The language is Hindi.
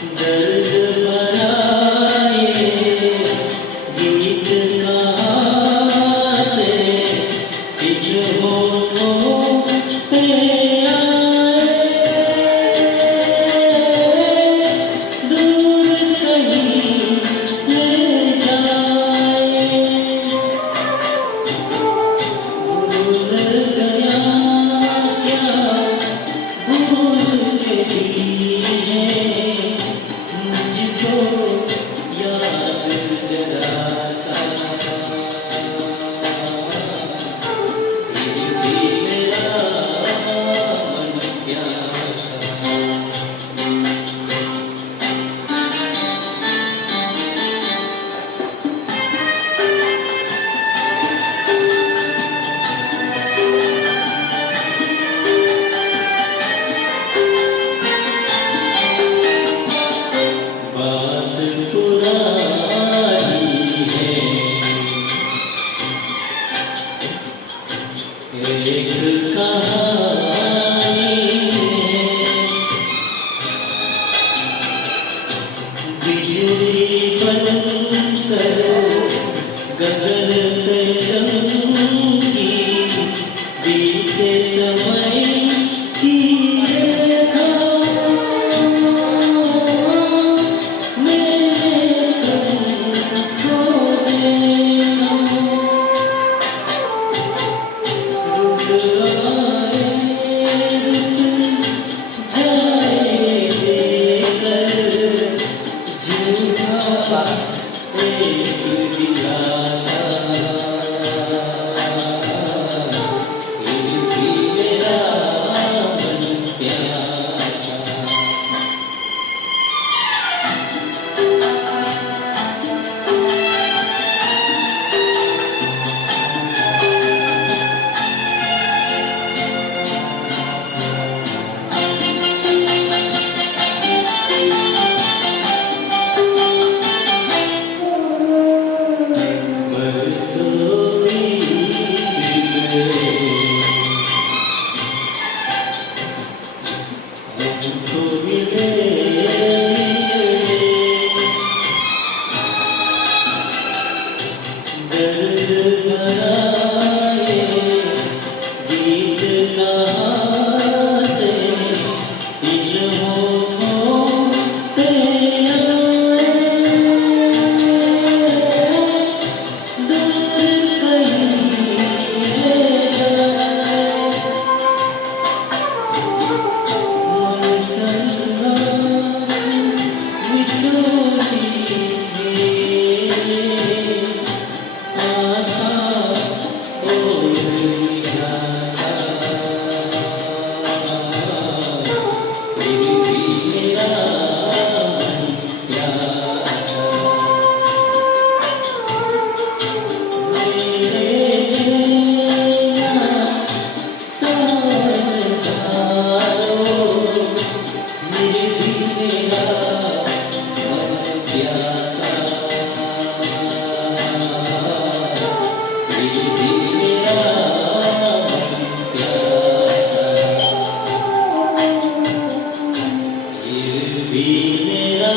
दर्द भरा ये गीत कहाँ से इन होठों पे आए, दूर कहीं ले जाए। भूल गया क्या भूल के दी है मुझको याद जरा सा, फिर भी मेरा मन प्यासा। बात पुरानी है, एक कहानी है, बिजली बनकर गगन पे चमकी, बीते समय की रेखा मैंने तुमको देखा। रुक आए रुक जाए देकर झूठा एक दिलासा, फिर भी मेरा मन प्यासा। बरसों बीत गए, हमको मिले बिछड़े, दर्द भरा ये गीत कहाँ से इन होठों पे आए, दूर कहीं ले जाए। मन संग विचोली खेले, आशा और निराशा, फिर भी मेरा मन प्यासा। मेरे नैना सावन ढालो, फिर भी मेरा मन प्यासा, फिर भी मेरा मन प्यासा, फिर भी मेरा